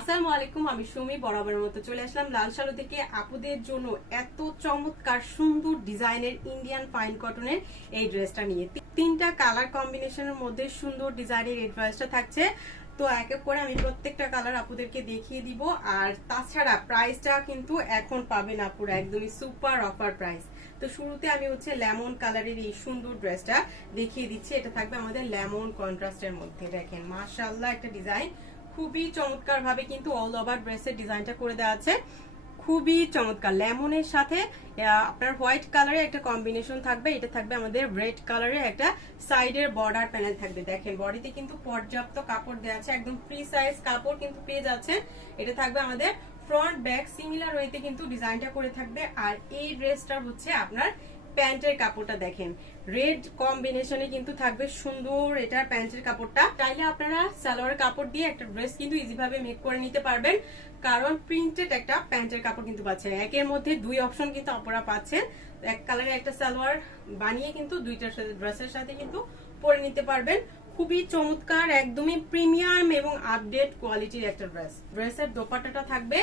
আসসালামু আলাইকুম আমি সুমি, বরাবরের মতো চলে আসলাম লাল সালু থেকে আপুদের জন্য এত চমৎকার সুন্দর ডিজাইনের ইন্ডিয়ান ফাইন কটনের এই ড্রেসটা নিয়ে। তিনটা কালার কম্বিনেশনের মধ্যে সুন্দর ডিজাইনের এই ড্রেসটা থাকছে। তো এক এক করে আমি প্রত্যেকটা কালার আপুদেরকে দেখিয়ে দিব। আর তাছাড়া প্রাইসটা কিন্তু এখন পাবেন আপুরা একদমই সুপার অফার প্রাইস তো শুরুতে আমি হচ্ছে লেমন কালারের এই সুন্দর ড্রেসটা দেখিয়ে দিচ্ছি। এটা থাকবে আমাদের লেমন কন্ট্রাস্টের মধ্যে। দেখেন, মাশাআল্লাহ একটা ডিজাইন। খুবই চমৎকার ভাবে কিন্তু অল ওভার ড্রেসের ডিজাইনটা করে দেওয়া আছে। খুবই চমৎকার। লেমনের সাথে আপনার হোয়াইট কালারের একটা কম্বিনেশন থাকবে। এটা থাকবে আমাদের রেড কালারের একটা সাইডের বর্ডার প্যানেল থাকবে। দেখেন বডিতে কিন্তু পর্যাপ্ত কাপড় দেওয়া আছে। একদম ফ্রি সাইজ কাপড় কিন্তু পেয়ে যাচ্ছে এটা থাকবে আমাদের ফ্রন্ট ব্যাক সিমিলার ওয়েতে কিন্তু ডিজাইনটা করে থাকবে। আর এই ড্রেসটা হচ্ছে আপনার প্যান্টের কাপড়টা দেখেন। রেড কম্বিনেশনে কিন্তু থাকবে সুন্দর এটা প্যান্টের কাপড়টা। চাইলে আপনারা সালোয়ার কাপড় দিয়ে একটা ড্রেস কিন্তু ইজি ভাবে মেক করে নিতে পারবেন। কারণ প্রিন্টেড একটা প্যান্টের কাপড় কিন্তু পাচ্ছেন। একের মধ্যে দুই অপশন কিন্তু আপনারা পাচ্ছেন। এক কালারের একটা সালোয়ার বানিয়ে কিন্তু দুইটার সাথে ড্রেসের সাথে কিন্তু পরে নিতে পারবেন। খুবই চমৎকার, একদমই প্রিমিয়াম এবং আপডেট কোয়ালিটির একটা ড্রেস ড্রেসের দোপাট্টাটা থাকবে।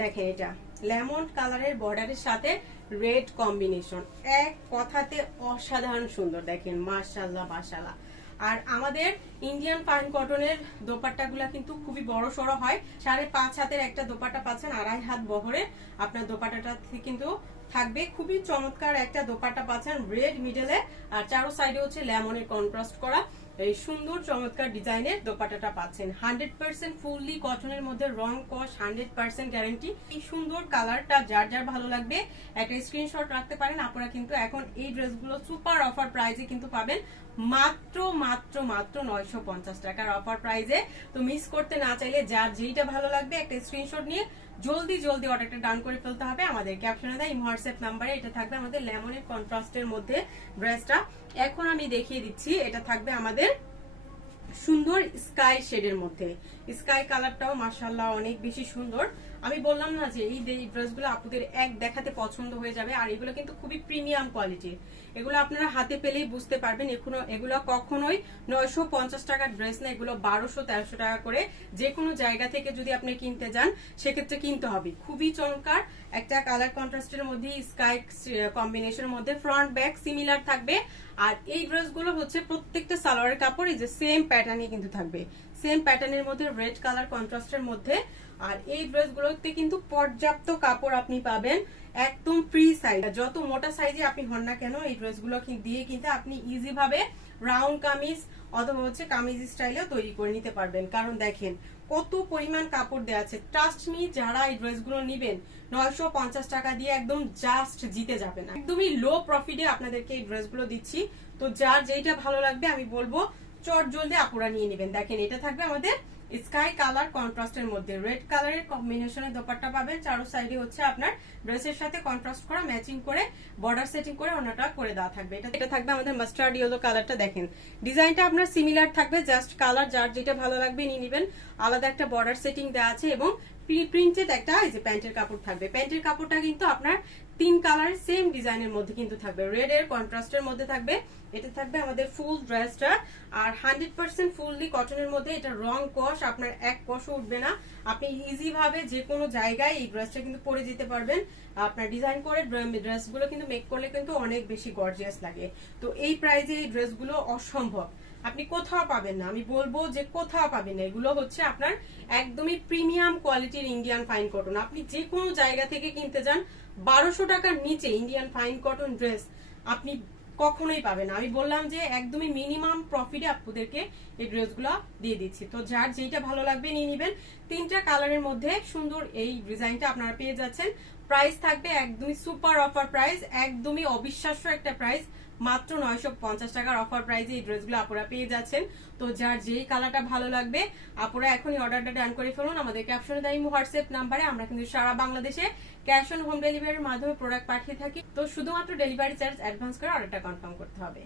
দেখেন এটা। লেমন কালারের বর্ডারের সাথে রেড কম্বিনেশন। এক কথাতে অসাধারণ সুন্দর, দেখেন মাশাল্লাহ মাশাল্লাহ আর আমাদের ইন্ডিয়ান পাইন কটনের দোপাট্টাগুলা কিন্তু খুবই বড় সড়ো হয়। সাড়ে পাঁচ হাতের একটা দোপাট্টা পাচ্ছেন, আড়াই হাত বহরে। আপনার দোপাট্টাটা কিন্তু থাকবে। খুবই চমৎকার একটা দোপাট্টা পাচ্ছেন রেড মিডলে। আর চারো সাইডে হচ্ছে লেমনের কন্ট্রাস্ট করা। এই সুন্দর চমৎকার ডিজাইনের দোপাট্টাটা পাচ্ছেন। হান্ড্রেড পার্সেন্ট ফুললি কটনের মধ্যে রং কস হান্ড্রেড পার্সেন্ট গ্যারেন্টি এই সুন্দর কালারটা যার যার ভালো লাগবে, একটা স্ক্রিনশট রাখতে পারেন। আপনারা কিন্তু এখন এই ড্রেসগুলো সুপার অফার প্রাইজে কিন্তু পাবেন মাত্র মাত্র মাত্র নয়শো পঞ্চাশ টাকার অফার প্রাইজে তো মিস করতে না চাইলে যার যেইটা ভালো লাগবে, একটা স্ক্রিনশট নিয়ে জলদি জলদি অর্ডারটা ডান করে ফেলতে হবে। আমাদের ক্যাপশনে দেয় হোয়াটসঅ্যাপ নাম্বারে এটা থাকবে আমাদের লেমনের কন্ট্রাস্টের মধ্যে ড্রেসটা এখন আমি দেখিয়ে দিচ্ছি, এটা থাকবে আমাদের সুন্দর স্কাই শেডের মধ্যে। স্কাই কালারটাও মাসাল্লাহ অনেক বেশি সুন্দর। আমি বললাম না যে এই ড্রেসগুলো আপুদের এক দেখাতে পছন্দ হয়ে যাবে, আর এগুলো কিন্তু খুবই প্রিমিয়াম কোয়ালিটির এগুলো আপনারা হাতে পেলেই বুঝতে পারবেন, এখনও এগুলো কখনোই নয়শো পঞ্চাশ টাকার ড্রেস না, এগুলো বারোশো, তেরোশো টাকা করে যে কোনো জায়গা থেকে যদি আপনি কিনতে যান, সেক্ষেত্রে কিনতে হবে। খুবই চমৎকার একটা কালার কন্ট্রাস্টের মধ্যে স্কাই কম্বিনেশনের মধ্যে ফ্রন্ট ব্যাক সিমিলার থাকবে। আর এই ড্রেসগুলো হচ্ছে প্রত্যেকটা সালোয়ারের কাপড় এই যে সেম প্যাটার্নই কিন্তু থাকবে। সেম প্যাটার্নের মধ্যে রেড কালার কন্ট্রাস্টের মধ্যে। আর এই ড্রেসগুলোতে কিন্তু পর্যাপ্ত কাপড় আপনি পাবেন একদম ফ্রি সাইজ যত মোটা সাইজে আপনি হন না কেন, এই ড্রেসগুলো দিয়ে কিন্তু আপনি ইজি ভাবে রাউন্ড কামিজ অথবা হচ্ছে কামিজ স্টাইলেও তৈরি করে নিতে পারবেন। কারণ দেখেন, কত পরিমাণ কাপড় দেওয়া আছে। ট্রাস্ট মি যারা এই ড্রেসগুলো নিবেন, নয়শো পঞ্চাশ টাকা দিয়ে একদম জাস্ট জিতে যাবে না একদমই লো প্রফিটে আপনাদেরকে এই ড্রেসগুলো দিচ্ছি। তো যার যেইটা ভালো লাগবে, আমি বলব চট জলদি আপুরা নিয়ে নেবেন। দেখেন, এটা থাকবে আমাদের স্কাই কালার কন্ট্রাস্টের মধ্যে। রেড কালারের কম্বিনেশনের দোপাট্টা পাবেন। চারো সাইডে হচ্ছে আপনার ড্রেসের সাথে কন্ট্রাস্ট করা ম্যাচিং করে বর্ডার সেটিং করে ওনাটা করে দেওয়া থাকবে। এটা এটা থাকবে আমাদের মাস্টার্ড ইয়েলো কালারটা দেখেন। ডিজাইনটা আপনার সিমিলার থাকবে জাস্ট কালার যার যেটা ভালো লাগবে নিয়ে নেবেন। আলাদা একটা বর্ডার সেটিং দেওয়া আছে এবং প্রিন্টেড একটা, এই যে প্যান্টের কাপড় থাকবে। প্যান্টের কাপড়টা কিন্তু আপনার তিন কালার সেম ডিজাইনের মধ্যে কিন্তু থাকবে। রেড এর কন্ট্রাস্টের মধ্যে থাকবে। এটা থাকবে আমাদের ফুল ড্রেসটা আর হান্ড্রেড পার্সেন্ট ফুললি কটনের মধ্যে এটা রং কষ, আপনার এক কষও উঠবে না। আপনি ইজি ভাবে যে কোনো জায়গায় এই ড্রেসটা কিন্তু পরে যেতে পারবেন। আপনার ডিজাইন করে ড্রেসগুলো কিন্তু মেক করলে কিন্তু অনেক বেশি গর্জিয়াস লাগে। তো এই প্রাইজে এই ড্রেসগুলো অসম্ভব। আপনি কোথাও পাবেন না। আমি বলব যে কোথাও পাবেন না। এগুলো হচ্ছে আপনার একদমই প্রিমিয়াম কোয়ালিটির ইন্ডিয়ান ফাইন কটন। আপনি যে কোনো জায়গা থেকে কিনতে যান, বারোশো টাকার নিচে ইন্ডিয়ান ফাইন কটন ড্রেস আপনি কখনোই পাবেন আমি বললাম যে একদমই মিনিমাম প্রফিটে আপনাদেরকে এই ড্রেসগুলো দিয়ে দিচ্ছি। তো যার যেইটা ভালো লাগবে নিয়ে নেবেন। তিনটা কালারের মধ্যে সুন্দর এই ডিজাইনটা আপনারা পেয়ে যাচ্ছেন। প্রাইস থাকবে একদমই সুপার অফার প্রাইস একদমই অবিশ্বাস্য একটা প্রাইস মাত্র নয়শো পঞ্চাশ টাকার অফার প্রাইসে এই ড্রেসগুলো আপনারা পেয়ে যাচ্ছেন। তো যার যেই কালারটা ভালো লাগবে আপনারা এখনই অর্ডারটা ডান করে ফেলুন। আমাদের ক্যাপশনে দেয় হোয়াটসঅ্যাপ নাম্বারে, আমরা কিন্তু সারা বাংলাদেশে ক্যাশ অন হোম ডেলিভারির মাধ্যমে প্রোডাক্ট পাঠিয়ে থাকি। তো শুধুমাত্র ডেলিভারি চার্জ অ্যাডভান্স করে অর্ডারটা কনফার্ম করতে হবে।